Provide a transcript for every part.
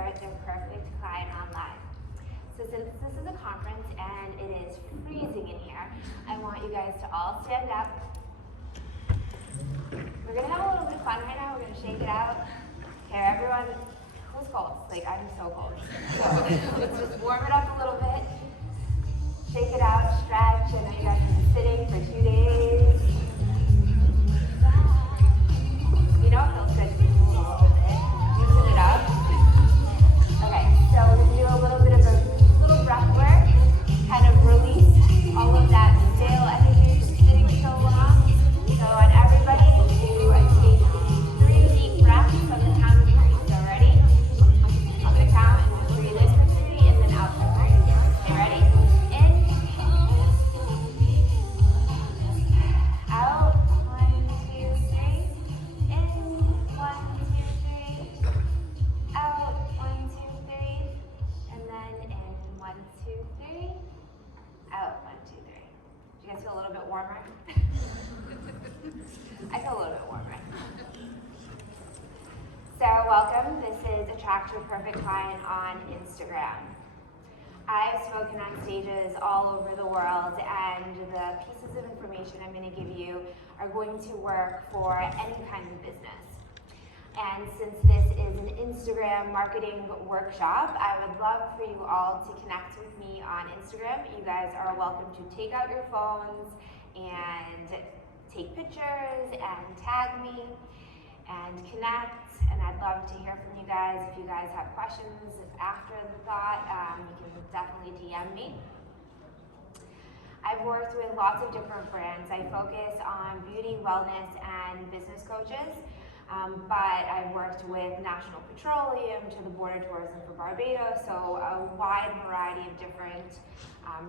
convert their perfect client online. So since this is a conference and it is freezing in here, I want you guys to all stand up. We're gonna have a little bit of fun right now. We're gonna shake it out. Here, everyone, who's cold? Like, I'm so cold. So let's just warm it up a little bit. Shake it out, stretch. I know you guys have been sitting for 2 days. You know it feels good to move a little bit. Loosen it up. Okay, so we're gonna do a little bit of a little breath work. Kind of release all of that stale energy from sitting so long. So I want everybody to take 3 deep breaths from the count of 3. So ready? I'm gonna count and just breathe in for 3 and then out for 3. Okay, ready? In. Out. 1, 2, 3. In. 1, 2, 3. Out. 1, 2, 3. And then in. 1, 2, 3. Out. 1, 2, 3. Do you guys feel a little bit warmer? I feel a little bit warmer. So welcome. This is Attract Your Perfect Client on Instagram. I've spoken on stages all over the world, and the pieces of information I'm going to give you are going to work for any kind of business. And since this is an Instagram marketing workshop, I would love for you all to connect with me on Instagram. You guys are welcome to take out your phones and take pictures and tag me and connect. And I'd love to hear from you guys. If you guys have questions after the thought, you can definitely DM me. I've worked with lots of different brands. I focus on beauty, wellness, and business coaches. But I've worked with National Petroleum to the Board of Tourism for Barbados, so a wide variety of different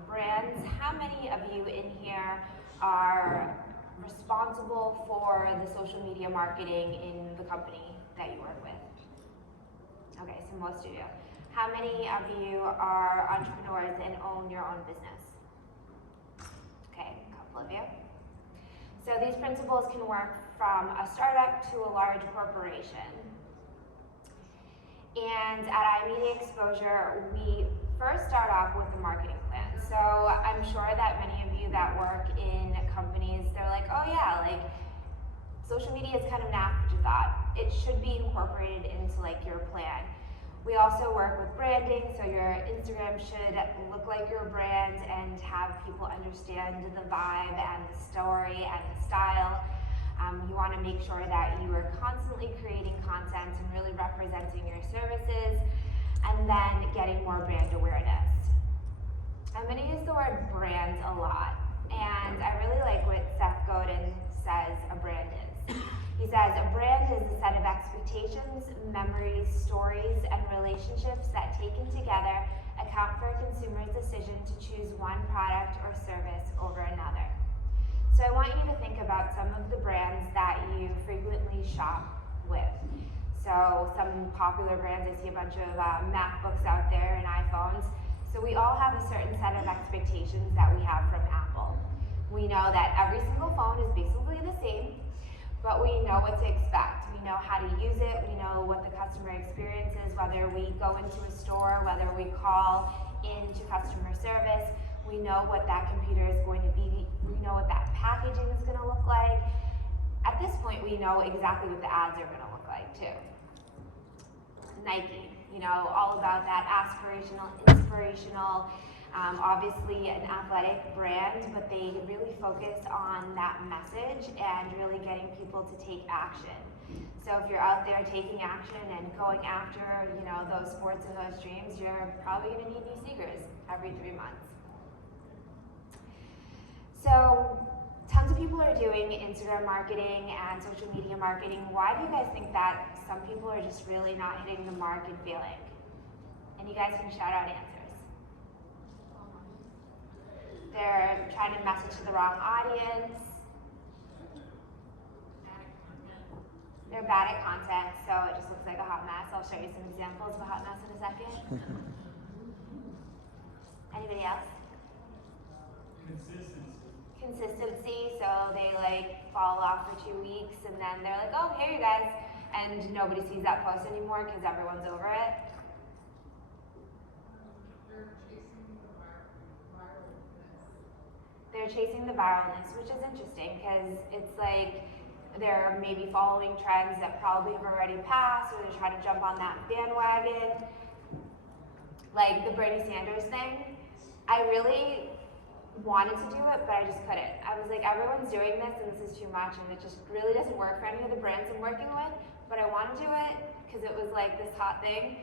brands. How many of you in here are responsible for the social media marketing in the company that you work with? Okay, so most of you. How many of you are entrepreneurs and own your own business? Okay, a couple of you. So these principles can work from a startup to a large corporation. And at iMedia Exposure, we first start off with the marketing plan. So I'm sure that many of you that work in companies, they're like, oh yeah, like social media is kind of an afterthought. It should be incorporated into like your plan. We also work with branding, so your Instagram should look like your brand and have people understand the vibe and the story and the style. You want to make sure that you are constantly creating content and really representing your services, and then getting more brand awareness. I'm going to use the word brand a lot, and I really like what Seth Godin says a brand is. He says, a brand is a set of expectations, memories, stories, and relationships that taken together account for a consumer's decision to choose one product or service over another. So I want you to think about some of the brands that you frequently shop with. So some popular brands, I see a bunch of MacBooks out there and iPhones. So we all have a certain set of expectations that we have from Apple. We know that every single phone is basically the same, but we know what to expect. We know how to use it. We know what the customer experience is, whether we go into a store, whether we call into customer service. We know what that computer is going to be. We know what that packaging is going to look like. At this point, we know exactly what the ads are going to look like too. Nike, you know, all about that aspirational, inspirational, obviously an athletic brand, but they really focus on that message and really getting people to take action. So if you're out there taking action and going after, you know, those sports and those dreams, you're probably going to need new sneakers every 3 months. So tons of people are doing Instagram marketing and social media marketing. Why do you guys think that some people are just really not hitting the mark and failing? And you guys can shout out answers. They're trying to message to the wrong audience. They're bad at content, so it just looks like a hot mess. I'll show you some examples of a hot mess in a second. Anybody else? Consistency, so they like fall off for 2 weeks and then they're like, oh, here you guys, and nobody sees that post anymore because everyone's over it. they're chasing the viralness, which is interesting because it's like they're maybe following trends that probably have already passed, or they're trying to jump on that bandwagon. Like the Bernie Sanders thing, I really wanted to do it, but I just couldn't. I was like, everyone's doing this and this is too much, and it just really doesn't work for any of the brands I'm working with, but I want to do it because it was like this hot thing,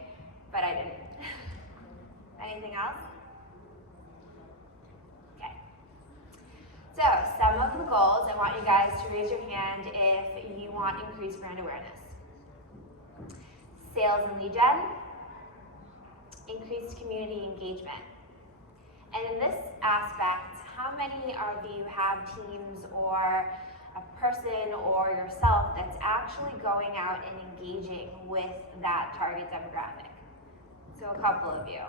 but I didn't. Anything else? Okay. So, some of the goals, I want you guys to raise your hand if you want increased brand awareness. Sales and lead gen, increased community engagement. And in this aspect, how many of you have teams or a person or yourself that's actually going out and engaging with that target demographic? So a couple of you.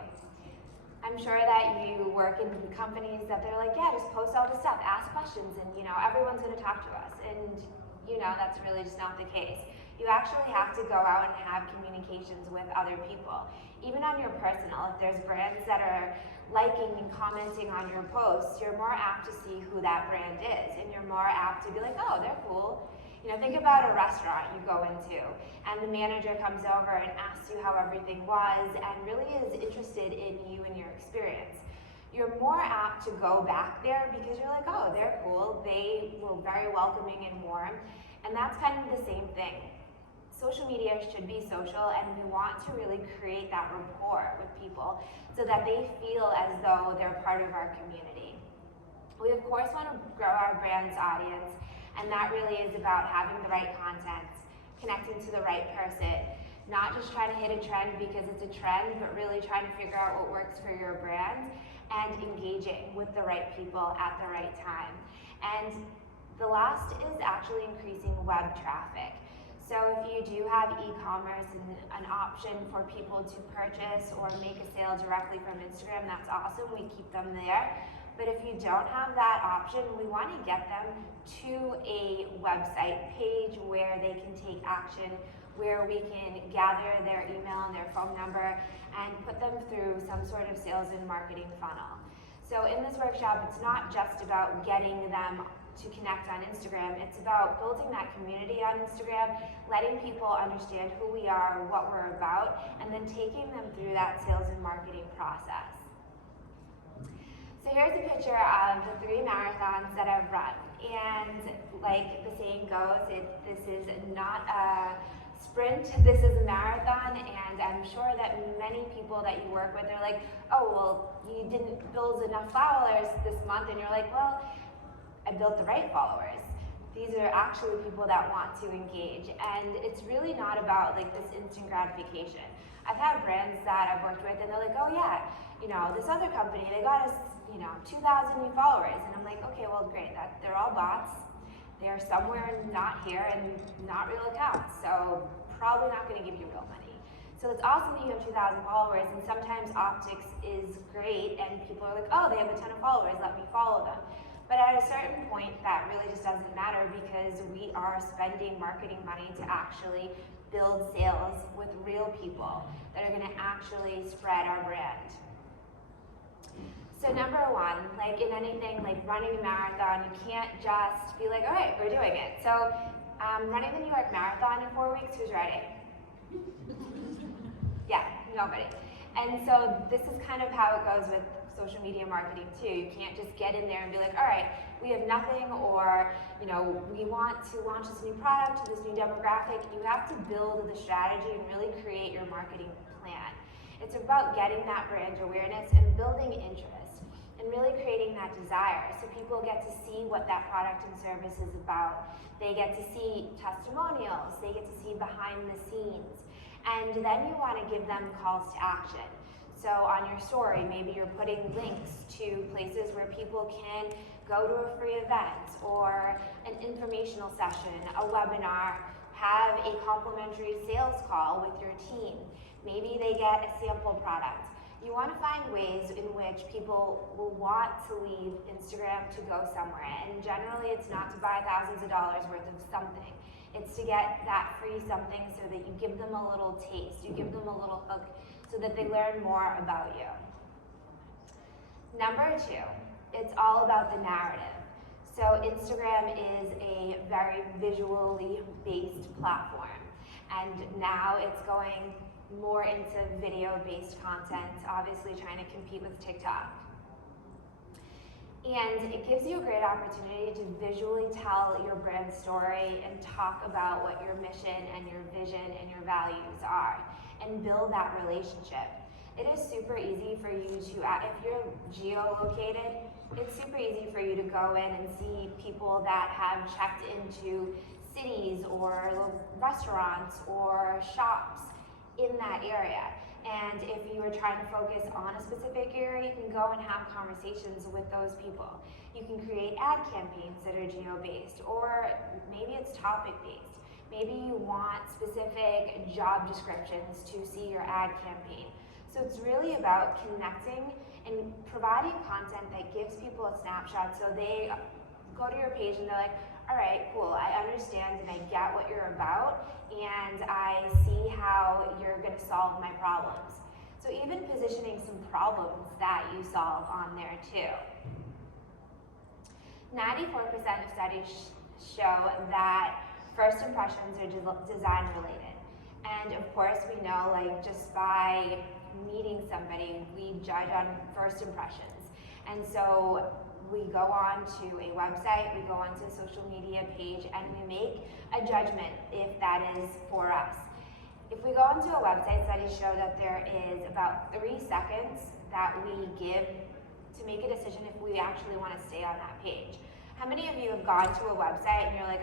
I'm sure that you work in companies that they're like, yeah, just post all the stuff, ask questions, and everyone's gonna talk to us. And that's really just not the case. You actually have to go out and have communications with other people. Even on your personal, if there's brands that are liking and commenting on your posts, you're more apt to see who that brand is, and you're more apt to be like, oh, they're cool. Think about a restaurant you go into, and the manager comes over and asks you how everything was, and really is interested in you and your experience. You're more apt to go back there because you're like, oh, they're cool. They were very welcoming and warm, and that's kind of the same thing. Social media should be social, and we want to really create that rapport with people so that they feel as though they're part of our community. We of course want to grow our brand's audience, and that really is about having the right content, connecting to the right person, not just trying to hit a trend because it's a trend, but really trying to figure out what works for your brand and engaging with the right people at the right time. And the last is actually increasing web traffic. So if you do have e-commerce and an option for people to purchase or make a sale directly from Instagram, that's awesome, we keep them there. But if you don't have that option, we want to get them to a website page where they can take action, where we can gather their email and their phone number and put them through some sort of sales and marketing funnel. So in this workshop, it's not just about getting them to connect on Instagram, it's about building that community on Instagram, letting people understand who we are, what we're about, and then taking them through that sales and marketing process. So here's a picture of the 3 marathons that I've run. And like the saying goes, this is not a sprint, this is a marathon, and I'm sure that many people that you work with are like, oh, well, you didn't build enough followers this month, and you're like, well, I built the right followers. These are actually people that want to engage, and it's really not about like this instant gratification. I've had brands that I've worked with and they're like, oh yeah, this other company, they got us, 2,000 new followers, and I'm like, okay, well great, they're all bots. They're somewhere not here and not real accounts, so probably not gonna give you real money. So it's awesome that you have 2,000 followers, and sometimes optics is great and people are like, oh, they have a ton of followers, let me follow them. But at a certain point, that really just doesn't matter because we are spending marketing money to actually build sales with real people that are gonna actually spread our brand. So number one, like in anything, like running a marathon, you can't just be like, all right, we're doing it. So running the New York Marathon in 4 weeks, who's ready? Yeah, nobody. And so this is kind of how it goes with social media marketing too. You can't just get in there and be like, all right, we have nothing, or we want to launch this new product to this new demographic. You have to build the strategy and really create your marketing plan. It's about getting that brand awareness and building interest and really creating that desire so people get to see what that product and service is about. They get to see testimonials, they get to see behind the scenes, and then you want to give them calls to action. So on your story, maybe you're putting links to places where people can go to a free event or an informational session, a webinar, have a complimentary sales call with your team. Maybe they get a sample product. You want to find ways in which people will want to leave Instagram to go somewhere. And generally, it's not to buy thousands of dollars worth of something. It's to get that free something so that you give them a little taste, you give them a little hook, so that they learn more about you. Number 2, it's all about the narrative. So Instagram is a very visually based platform, and now it's going more into video-based content, obviously trying to compete with TikTok. And it gives you a great opportunity to visually tell your brand story and talk about what your mission and your vision and your values are, and build that relationship. It is super easy for you to, if you're geolocated, it's super easy for you to go in and see people that have checked into cities or restaurants or shops in that area. And if you are trying to focus on a specific area, you can go and have conversations with those people. You can create ad campaigns that are geo-based, or maybe it's topic-based. Maybe you want specific job descriptions to see your ad campaign. So it's really about connecting and providing content that gives people a snapshot, so they go to your page and they're like, all right, cool, I understand and I get what you're about, and I see how you're gonna solve my problems. So even positioning some problems that you solve on there too. 94% of studies show that first impressions are design related. And of course we know, like, just by meeting somebody, we judge on first impressions. And so we go on to a website, we go onto a social media page, and we make a judgment if that is for us. If we go onto a website, studies show that there is about 3 seconds that we give to make a decision if we actually want to stay on that page. How many of you have gone to a website and you're like,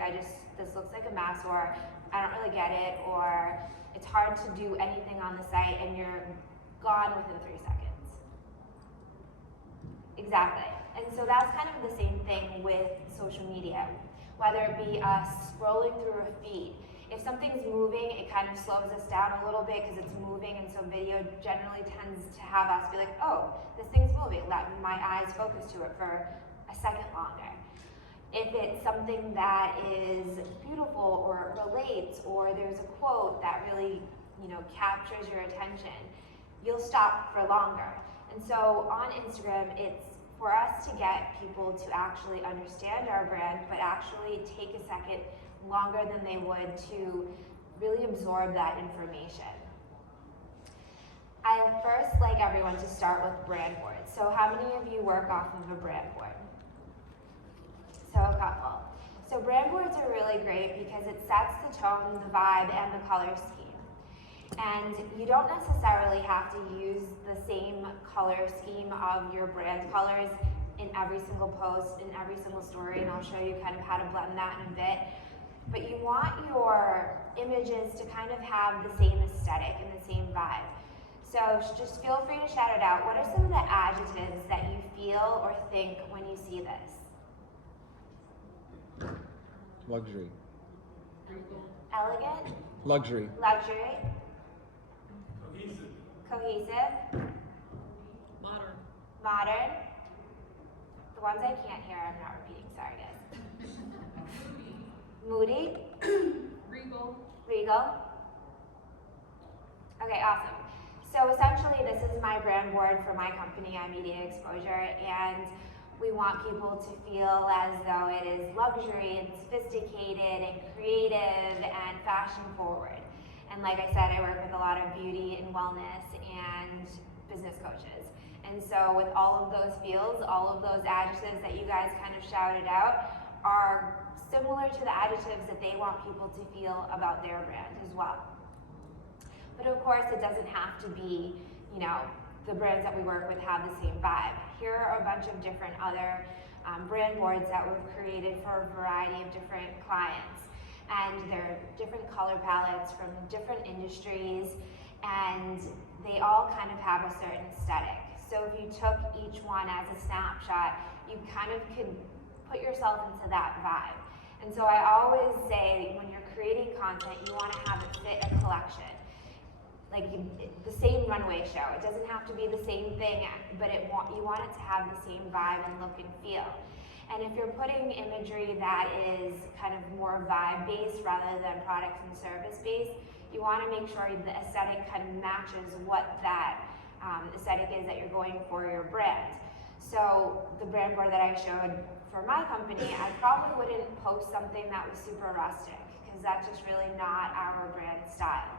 this looks like a mess, or I don't really get it, or it's hard to do anything on the site, and you're gone within 3 seconds? Exactly. And so that's kind of the same thing with social media, whether it be us scrolling through a feed. If something's moving, it kind of slows us down a little bit because it's moving, and so video generally tends to have us be like, oh, this thing's moving, let my eyes focus to it for a second longer. If it's something that is beautiful or relates, or there's a quote that really, captures your attention, you'll stop for longer. And so on Instagram, it's for us to get people to actually understand our brand, but actually take a second longer than they would to really absorb that information. I first like everyone to start with brand boards. So how many of you work off of a brand board? So a couple. So brand boards are really great because it sets the tone, the vibe, and the color scheme. And you don't necessarily have to use the same color scheme of your brand colors in every single post, in every single story, and I'll show you kind of how to blend that in a bit. But you want your images to kind of have the same aesthetic and the same vibe. So just feel free to shout it out. What are some of the adjectives that you feel or think when you see this? Luxury. Elegant? Luxury. Luxury? Cohesive? Modern. Modern? The ones I can't hear, I'm not repeating, sorry guys. Moody? Regal. Regal? Okay, awesome. So essentially this is my brand board for my company, Media Exposure, and we want people to feel as though it is luxury and sophisticated and creative and fashion forward. And like I said, I work with a lot of beauty and wellness and business coaches. And so with all of those feels, all of those adjectives that you guys kind of shouted out are similar to the adjectives that they want people to feel about their brand as well. But of course, it doesn't have to be, the brands that we work with have the same vibe. Here are a bunch of different other brand boards that we've created for a variety of different clients. And they're different color palettes from different industries, and they all kind of have a certain aesthetic. So if you took each one as a snapshot, you kind of could put yourself into that vibe. And so I always say, when you're creating content, you want to have it fit a collection. Like the same runway show. It doesn't have to be the same thing, but you want it to have the same vibe and look and feel. And if you're putting imagery that is kind of more vibe-based rather than product and service-based, you want to make sure the aesthetic kind of matches what that aesthetic is that you're going for your brand. So the brand board that I showed for my company, I probably wouldn't post something that was super rustic because that's just really not our brand style.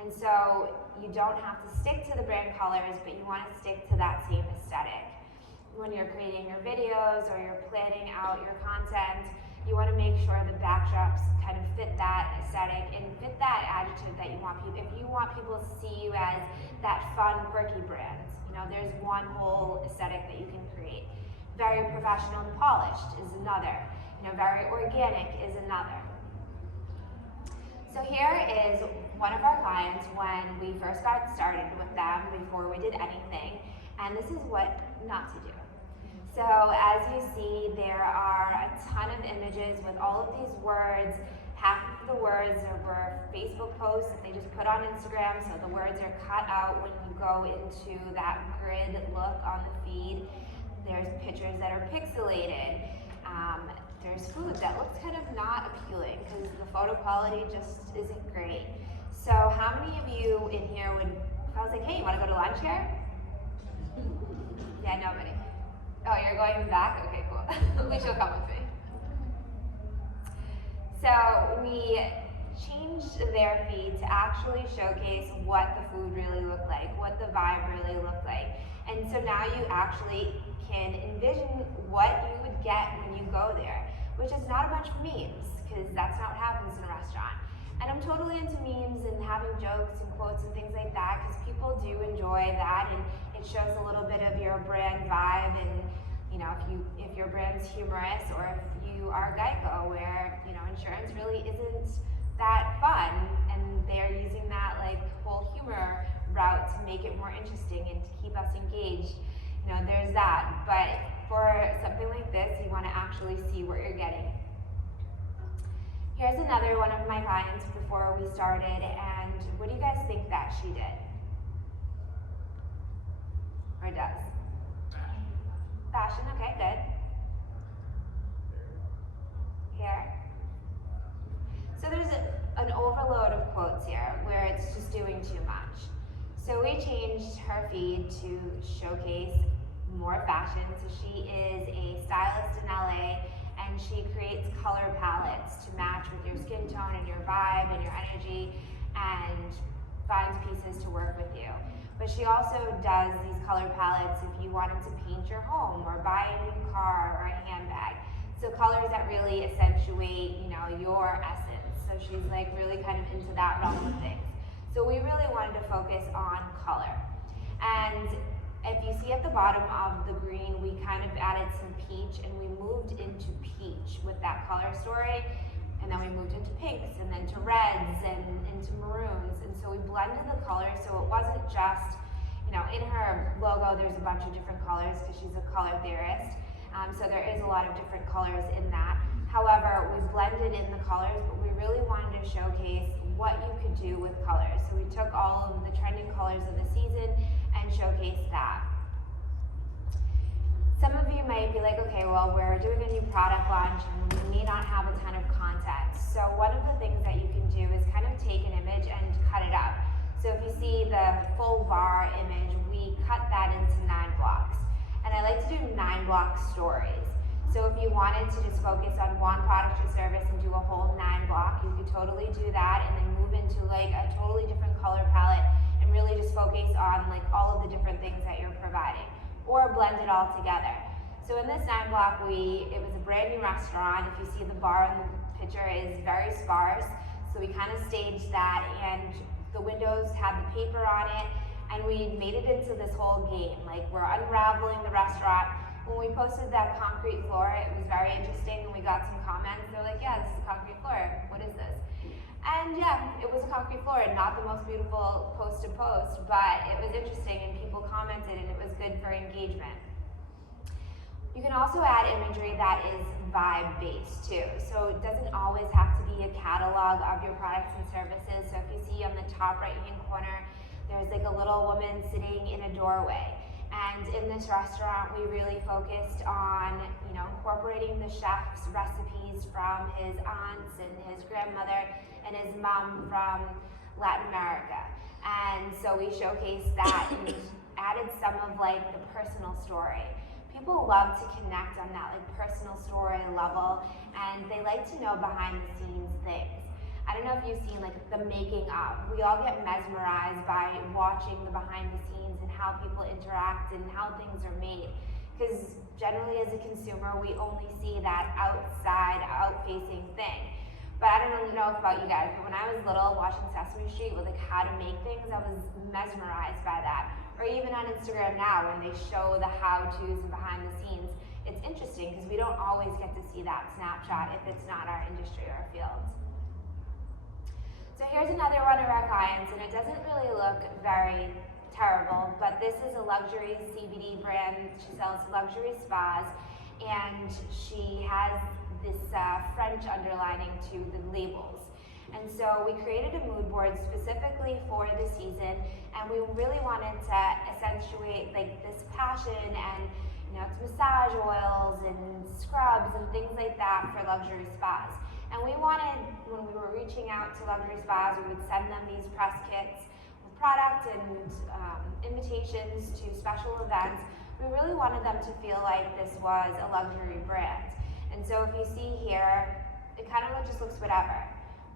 And so you don't have to stick to the brand colors, but you want to stick to that same aesthetic. When you're creating your videos or you're planning out your content, you want to make sure the backdrops kind of fit that aesthetic and fit that adjective that you want people. If you want people to see you as that fun, quirky brand, there's one whole aesthetic that you can create. Very professional and polished is another. Very organic is another. So here is one of our clients when we first got started with them before we did anything, and this is what not to do. So as you see, there are a ton of images with all of these words. Half of the words were Facebook posts that they just put on Instagram, so the words are cut out when you go into that grid look on the feed. There's pictures that are pixelated. There's food that looks kind of not appealing because the photo quality just isn't great. So how many of you in here would, if I was like, hey, you want to go to lunch here? Yeah, nobody. Oh, you're going back? Okay, cool. At least you'll come with me. So we changed their feed to actually showcase what the food really looked like, what the vibe really looked like. And so now you actually can envision what you would get when you go there, which is not a bunch of memes, because that's not what happens in a restaurant. And I'm totally into memes and having jokes and quotes and things like that, because people do enjoy that, and it shows a little bit of your brand vibe. And if your brand's humorous, or if you are Geico, where insurance really isn't that fun, and they're using that like whole humor route to make it more interesting and to keep us engaged. There's that. But for something like this, you want to actually see what you're getting. Here's another one of my clients before we started, and what do you guys think that she did? Or does? Fashion, okay, good. Here. So there's an overload of quotes here where it's just doing too much. So we changed her feed to showcase more fashion. So she is a stylist in LA, and she creates color palettes to match with your skin tone and your vibe and your energy, and finds pieces to work with you. But she also does these color palettes if you wanted to paint your home or buy a new car or a handbag. So colors that really accentuate, your essence. So she's like really kind of into that realm of things. So we really wanted to focus on color. And if you see at the bottom of the green, we kind of added some peach, and we moved into peach with that color story. And then we moved into pinks, and then to reds, and into maroons. And so we blended the colors, so it wasn't just, in her logo there's a bunch of different colors because she's a color theorist. So there is a lot of different colors in that. However, we blended in the colors, but we really wanted to showcase what you could do with colors. So we took all of the trending colors of the season and showcased that. Some of you might be like, okay, well, we're doing a new product launch and we may not have a ton of content. So one of the things that you can do is kind of take an image and cut it up. So if you see the full bar image, we cut that into 9 blocks. And I like to do 9 block stories. So if you wanted to just focus on one product or service and do a whole 9 block, you could totally do that, and then move into like a totally different color palette and really just focus on like all of the different things that you're providing, or blend it all together. So in this 9 block, it was a brand new restaurant. If you see the bar in the picture is very sparse, so we kind of staged that, and the windows had the paper on it, and we made it into this whole game. Like, we're unraveling the restaurant. When we posted that concrete floor, it was very interesting, and we got some comments. They're like, yeah, this is a concrete floor. What is this? And yeah, it was a concrete floor, and not the most beautiful post to post, but it was interesting, and people commented, and it was good for engagement. You can also add imagery that is vibe-based too. So it doesn't always have to be a catalog of your products and services. So if you see on the top right-hand corner, there's like a little woman sitting in a doorway. And in this restaurant, we really focused on, incorporating the chef's recipes from his aunts and his grandmother and his mom from Latin America. And so we showcased that and added some of like the personal story. people love to connect on that like personal story level, and they like to know behind the scenes things. I don't know if you've seen like the making of. We all get mesmerized by watching the behind the scenes and how people interact and how things are made. Because generally as a consumer, we only see that outside, out-facing thing. But I don't know about you guys, but when I was little watching Sesame Street with like how to make things, I was mesmerized by that. Or even on Instagram now when they show the how-tos and behind the scenes, it's interesting because we don't always get to see that snapshot if it's not our industry or field. So here's another one of our clients, and it doesn't really look very terrible, but this is a luxury CBD brand. She sells luxury spas, and she has this French underlining to the labels. And so we created a mood board specifically for the season, and we really wanted to accentuate like this passion, and it's massage oils and scrubs and things like that for luxury spas. And we wanted, when we were reaching out to luxury spas, we would send them these press kits with product and invitations to special events. We really wanted them to feel like this was a luxury brand. And so if you see here, it kind of just looks whatever.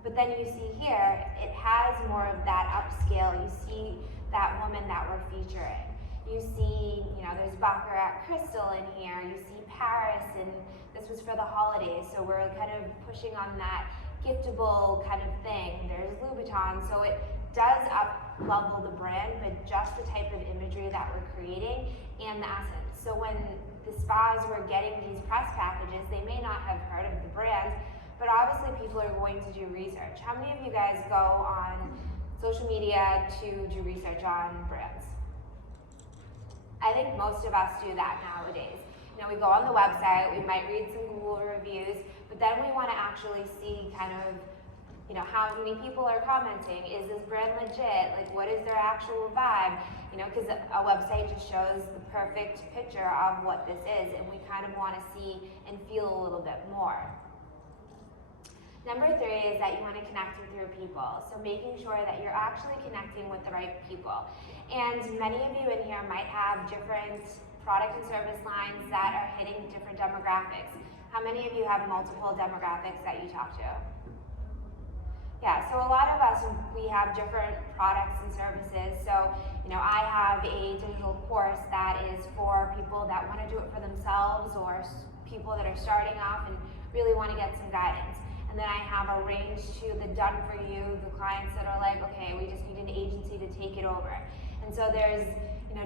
But then you see here, it has more of that upscale. You see that woman that we're featuring. You see, there's Baccarat Crystal in here. You see Paris, and this was for the holidays, so we're kind of pushing on that giftable kind of thing. There's Louboutin, so it does up-level the brand, but just the type of imagery that we're creating and the essence. So when the spas were getting these press packages, they may not have heard of the brand, but obviously people are going to do research. How many of you guys go on social media to do research on brands? I think most of us do that nowadays. We go on the website, we might read some Google reviews, but then we want to actually see kind of, how many people are commenting. Is this brand legit? Like, what is their actual vibe? Because a website just shows the perfect picture of what this is, and we kind of want to see and feel a little bit more. Number 3 is that you want to connect with your people. So making sure that you're actually connecting with the right people. And many of you in here might have different product and service lines that are hitting different demographics. How many of you have multiple demographics that you talk to? Yeah, so a lot of us, we have different products and services. So, I have a digital course that is for people that want to do it for themselves, or people that are starting off and really want to get some guidance. And then I have a range to the done for you, the clients that are like, okay, we just need an agency to take it over. And so there's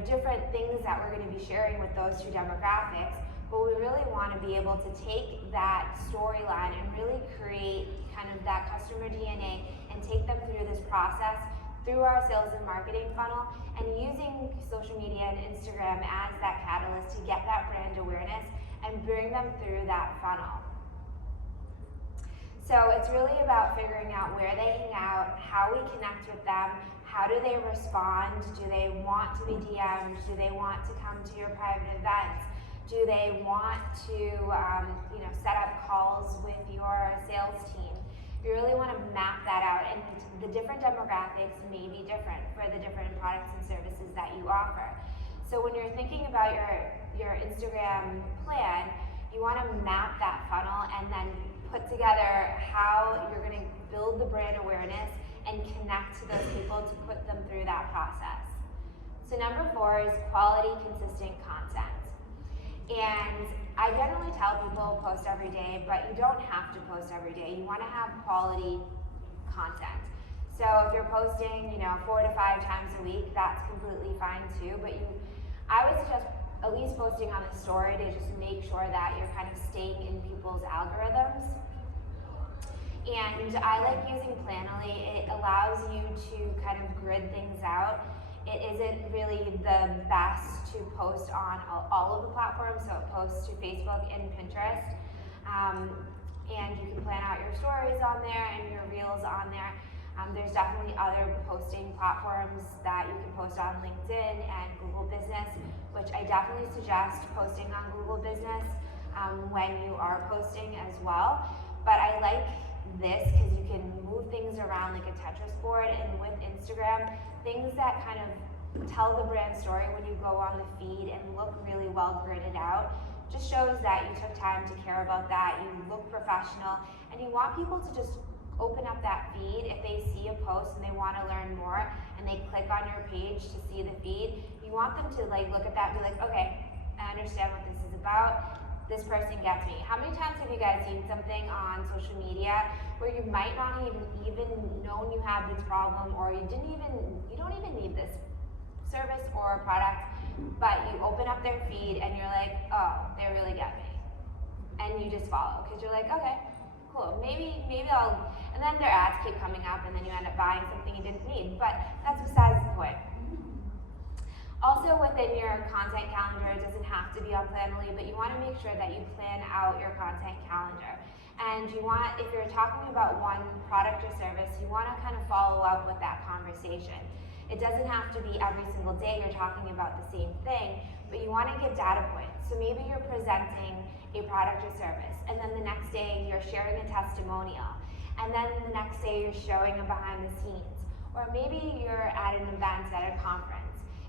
different things that we're going to be sharing with those 2 demographics, but we really want to be able to take that storyline and really create kind of that customer DNA and take them through this process through our sales and marketing funnel, and using social media and Instagram as that catalyst to get that brand awareness and bring them through that funnel. So it's really about figuring out where they hang out, how we connect with them, how do they respond, do they want to be DM'd, do they want to come to your private events, do they want to set up calls with your sales team. You really want to map that out, and the different demographics may be different for the different products and services that you offer. So when you're thinking about your Instagram plan, you want to map that funnel and then put together how you're going to build the brand awareness and connect to those people to put them through that process. So number 4 is quality, consistent content. And I generally tell people post every day, but you don't have to post every day. You want to have quality content. So if you're posting, 4 to 5 times a week, that's completely fine too. But I would suggest at least posting on a story to just make sure that you're kind of staying in people's algorithms. And I like using Planoly. It allows you to kind of grid things out. It isn't really the best to post on all of the platforms, so it posts to Facebook and Pinterest. And you can plan out your stories on there and your reels on there. There's definitely other posting platforms that you can post on LinkedIn and Google Business, which I definitely suggest posting on Google Business when you are posting as well. But I like this because you can move things around like a Tetris board, and with Instagram, things that kind of tell the brand story when you go on the feed and look really well gridded out. Just shows that you took time to care about that, you look professional, and you want people to just open up that feed if they see a post and they want to learn more and they click on your page to see the feed. You want them to like look at that and be like, okay, I understand what this is about. This person gets me. How many times have you guys seen something on social media where you might not even known you have this problem, or you don't even need this service or product, but you open up their feed and you're like, oh, they really get me. And you just follow because you're like, okay, cool, maybe I'll, and then their ads keep coming up and then you end up buying something you didn't need, but that's besides the point. Also within your content calendar, it doesn't have to be on Planoly, but you want to make sure that you plan out your content calendar. And you want, if you're talking about one product or service, you want to kind of follow up with that conversation. It doesn't have to be every single day you're talking about the same thing, but you want to give data points. So maybe you're presenting a product or service, and then the next day you're sharing a testimonial, and then the next day you're showing a behind the scenes. Or maybe you're at an event at a conference.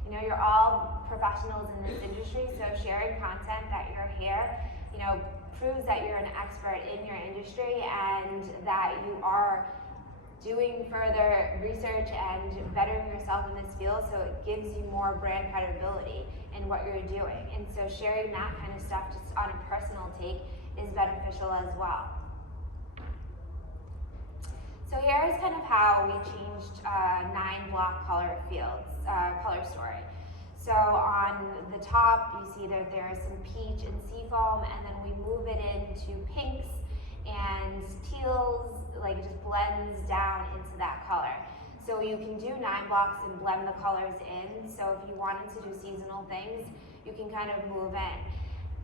You know, you're all professionals in this industry, so sharing content that you're here, you know, proves that you're an expert in your industry and that you are doing further research and bettering yourself in this field, so it gives you more brand credibility in what you're doing. And so sharing that kind of stuff just on a personal take is beneficial as well. So here is kind of how we changed 9 block color fields, color story. So on the top, you see that there is some peach and seafoam, and then we move it into pinks and teals, like it just blends down into that color. So you can do 9 blocks and blend the colors in. So if you wanted to do seasonal things, you can kind of move in.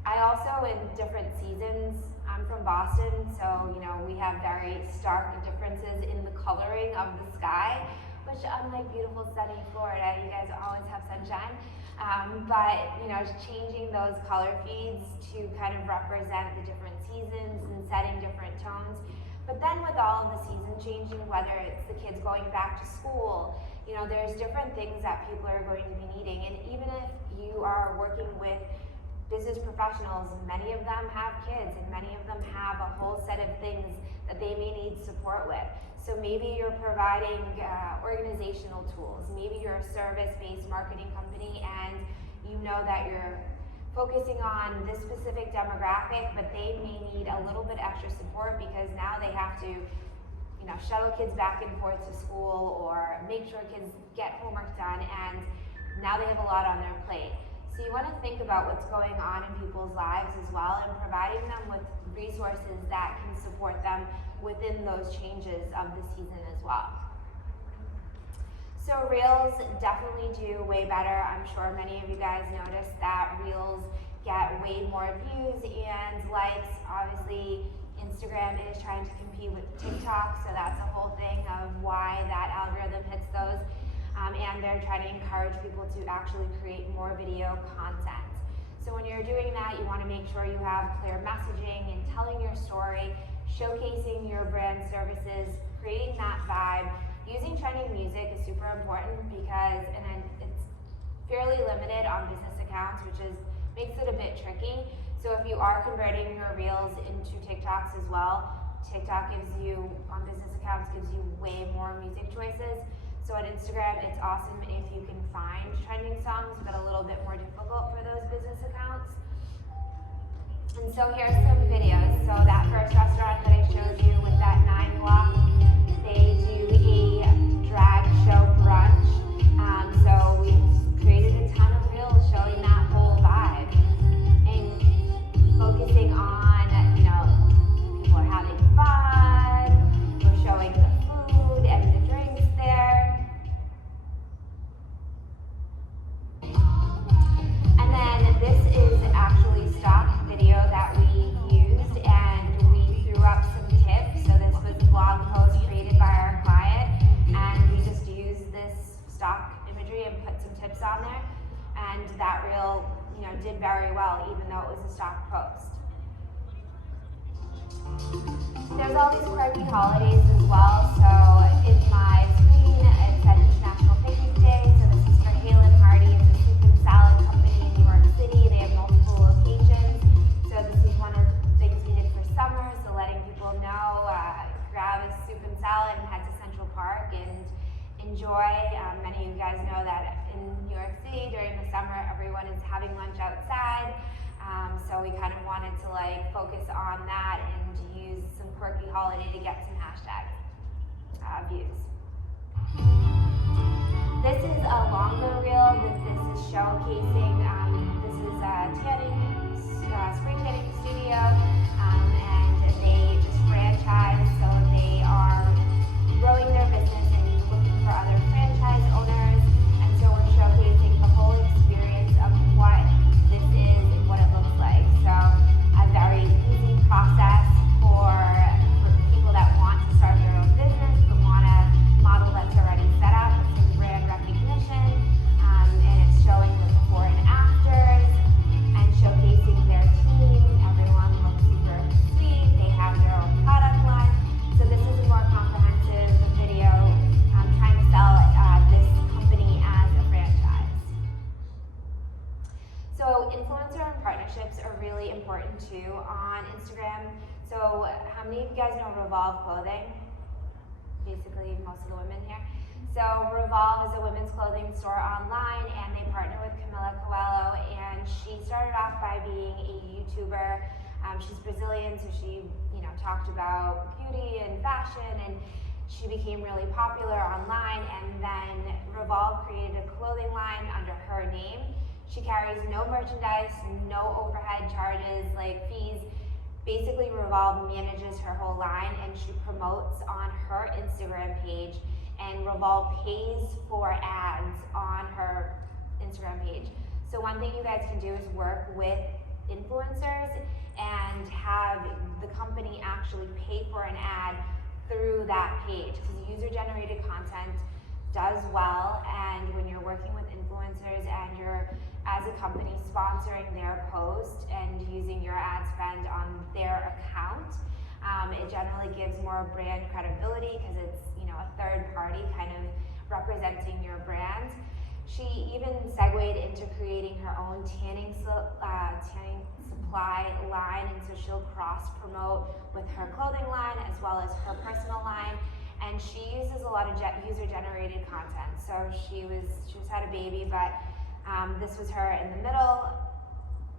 I also, in different seasons, I'm from Boston, so you know we have very stark differences in the coloring of the sky, which unlike beautiful sunny Florida, you guys always have sunshine. But you know, changing those color feeds to kind of represent the different seasons and setting different tones. But then with all of the season changing, whether it's the kids going back to school, you know, there's different things that people are going to be needing. And even if you are working with business professionals, many of them have kids and many of them have a whole set of things that they may need support with. So maybe you're providing organizational tools, maybe you're a service-based marketing company and you know that you're focusing on this specific demographic, but they may need a little bit extra support because now they have to, you know, shuttle kids back and forth to school or make sure kids get homework done, and now they have a lot on their plate. So you want to think about what's going on in people's lives as well and providing them with resources that can support them within those changes of the season as well. So Reels definitely do way better. I'm sure many of you guys noticed that Reels get way more views and likes. Obviously, Instagram is trying to compete with TikTok, so that's a whole thing of why that algorithm hits those. And they're trying to encourage people to actually create more video content. So when you're doing that, you want to make sure you have clear messaging and telling your story, showcasing your brand services, creating that vibe. Using trending music is super important because, and then it's fairly limited on business accounts, which makes it a bit tricky. So if you are converting your Reels into TikToks as well, TikTok gives you, on business accounts, gives you way more music choices. So on Instagram, it's awesome if you can find trending songs, but a little bit more difficult for those business accounts. And so here's some videos. So that first restaurant that I showed you with that 9 block, they do a drag show brunch. So we created a ton of reels showing that whole vibe and focusing on, you know, people are having fun, we're showing the food and the drinks there. And then this is actually stock video that we used, and we threw up some tips. So this was a blog post created by our client, and we just used this stock imagery and put some tips on there, and that reel, you know, did very well even though it was a stock post. There's all these quirky holidays as well. So in my screen it said International Picnic Day, so this is for Halen everyone is having lunch outside. So we kind of wanted to like focus on that and use some quirky holiday to get some hashtag views. This is a longer reel that this is showcasing. This is spray tanning studio, and they just franchise, so they are growing their business and looking for other franchise owners. And so we're showcasing the whole experience of what this is and what it looks like. So a very easy process for people that want to start their own business but want a model that's already set up with some brand recognition, and it's showing the before and afters and showcasing their team. Everyone looks super sweet. They have their own product line. So this is a more comprehensive video trying to sell this company as a franchise. So influencer and partnerships are really important too on Instagram. So how many of you guys know Revolve Clothing? Basically most of the women here. So Revolve is a women's clothing store online, and they partner with Camila Coelho, and she started off by being a YouTuber. She's Brazilian, so she talked about beauty and fashion, and she became really popular online, and then Revolve created a clothing line under her name. She carries no merchandise, no overhead charges, like fees. Basically, Revolve manages her whole line, and she promotes on her Instagram page, and Revolve pays for ads on her Instagram page. So one thing you guys can do is work with influencers and have the company actually pay for an ad through that page, because user-generated content does well, and when you're working with influencers and you're, as a company, sponsoring their post and using your ad spend on their account, it generally gives more brand credibility because it's a third party kind of representing your brand. She even segued into creating her own tanning supply line, and so she'll cross promote with her clothing line as well as her personal line. And she uses a lot of user-generated content. So she just had a baby, but this was her in the middle,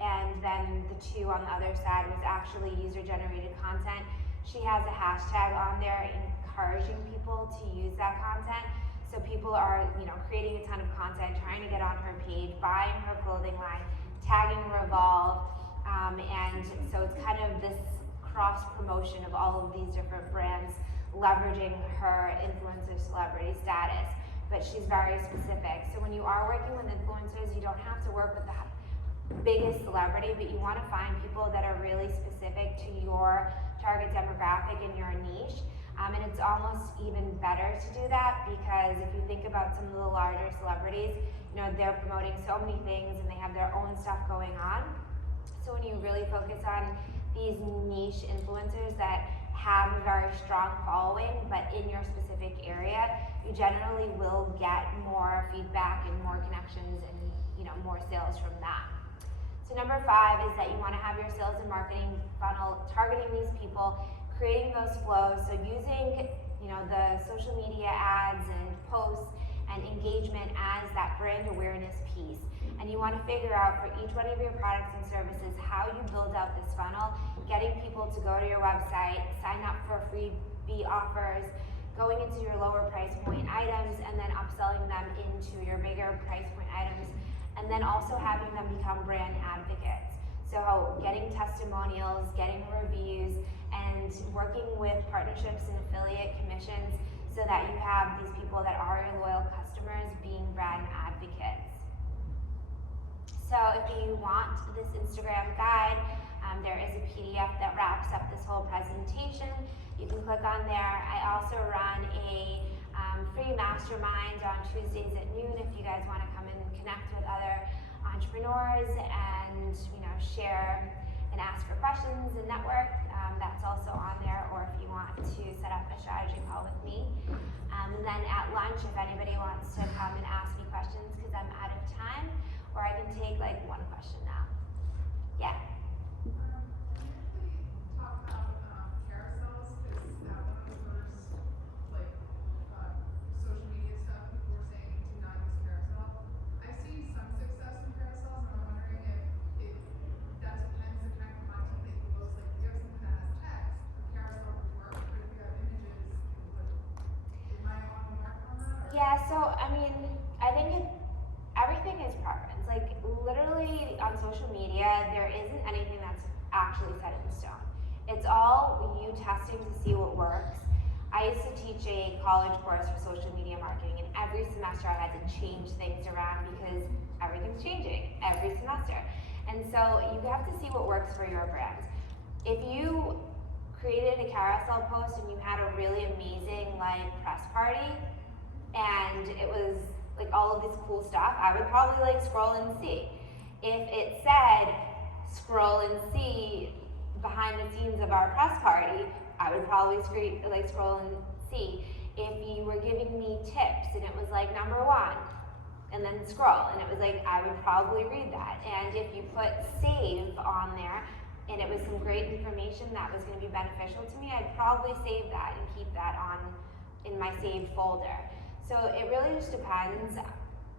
and then the two on the other side was actually user-generated content. She has a hashtag on there encouraging people to use that content. So people are, creating a ton of content, trying to get on her page, buying her clothing line, tagging Revolve, and so it's kind of this cross promotion of all of these different brands leveraging her influencer celebrity status. But she's very specific. So when you are working with influencers, you don't have to work with the biggest celebrity, but you want to find people that are really specific to your target demographic and your niche. And it's almost even better to do that, because if you think about some of the larger celebrities, they're promoting so many things and they have their own stuff going on. So when you really focus on these niche influencers that have a very strong following, but in your specific area, you generally will get more feedback and more connections and more sales from that. So number 5 is that you want to have your sales and marketing funnel targeting these people, creating those flows. So using the social media ads and posts and engagement as that brand awareness piece. And you want to figure out for each one of your products and services how you build out this funnel, getting people to go to your website, sign up for freebie offers, going into your lower price point items, and then upselling them into your bigger price point items, and then also having them become brand advocates. So getting testimonials, getting reviews, and working with partnerships and affiliate commissions so that you have these people that are your loyal customers being brand advocates. So if you want this Instagram guide, there is a PDF that wraps up this whole presentation. You can click on there. I also run a free mastermind on Tuesdays at noon if you guys want to come and connect with other entrepreneurs and share and ask for questions and network. That's also on there, or if you want to set up a strategy call with me. And then at lunch, if anybody wants to come and ask me questions because I'm out of time, or I can take like one question now. Yeah. Talk about carousels, because that one of the first social media stuff, people were saying do not use carousel. I've seen some success in carousels, and I'm so I mean, I think everything is preference. Like literally on social media, there isn't anything that's actually set in stone. It's all you testing to see what works. I used to teach a college course for social media marketing, and every semester I had to change things around because everything's changing every semester. And so you have to see what works for your brand. If you created a carousel post and you had a really amazing like press party and it was like all of this cool stuff, I would probably like scroll and see. If it said scroll and see behind the scenes of our press party, I would probably scroll and see. If you were giving me tips and it was like number 1 and then scroll and it was like, I would probably read that. And if you put save on there and it was some great information that was going to be beneficial to me, I'd probably save that and keep that on in my saved folder. So it really just depends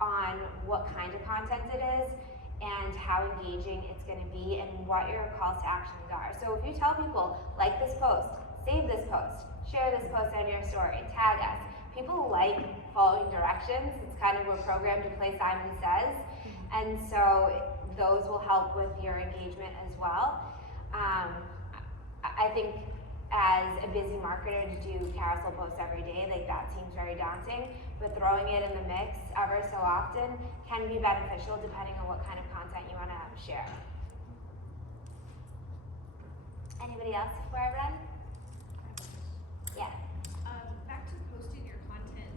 on what kind of content it is and how engaging it's going to be and what your calls to actions are. So if you tell people, like this post, save this post, share this post on your story, tag us. People like following directions. It's kind of we're programmed to play Simon Says. And so those will help with your engagement as well. I think as a busy marketer to do carousel posts every day, like that seems very daunting, but throwing it in the mix ever so often can be beneficial depending on what kind of content you want to share. Anybody else before I run? Yeah. Back to posting your content.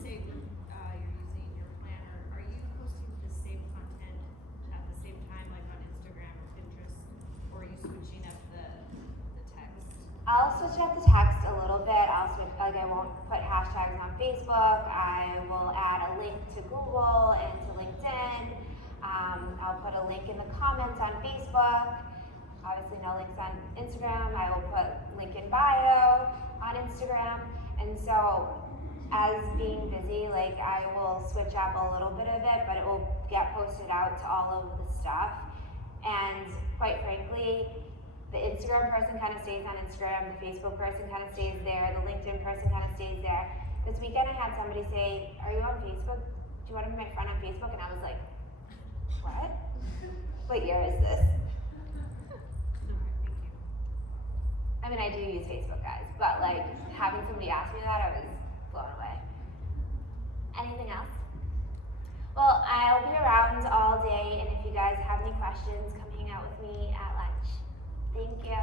Say you're using your planner. Are you posting the same content at the same time, like on Instagram or Pinterest, or are you switching up the text? I'll switch up the text a little bit. I won't put hashtags on Facebook. I will add a link to Google and to LinkedIn. I'll put a link in the comments on Facebook. Obviously no links on Instagram. I will put link in bio on Instagram. And so as being busy, like I will switch up a little bit of it, but it will get posted out to all of the stuff. And quite frankly, the Instagram person kind of stays on Instagram, the Facebook person kind of stays there, the LinkedIn person kind of stays there. This weekend I had somebody say, are you on Facebook? Do you want to be my friend on Facebook? And I was like, what? What year is this? I mean, I do use Facebook, guys, but like having somebody ask me that, I was blown away. Anything else? Well, I'll be around all day, and if you guys have any questions, come hang out with me at lunch. Thank you.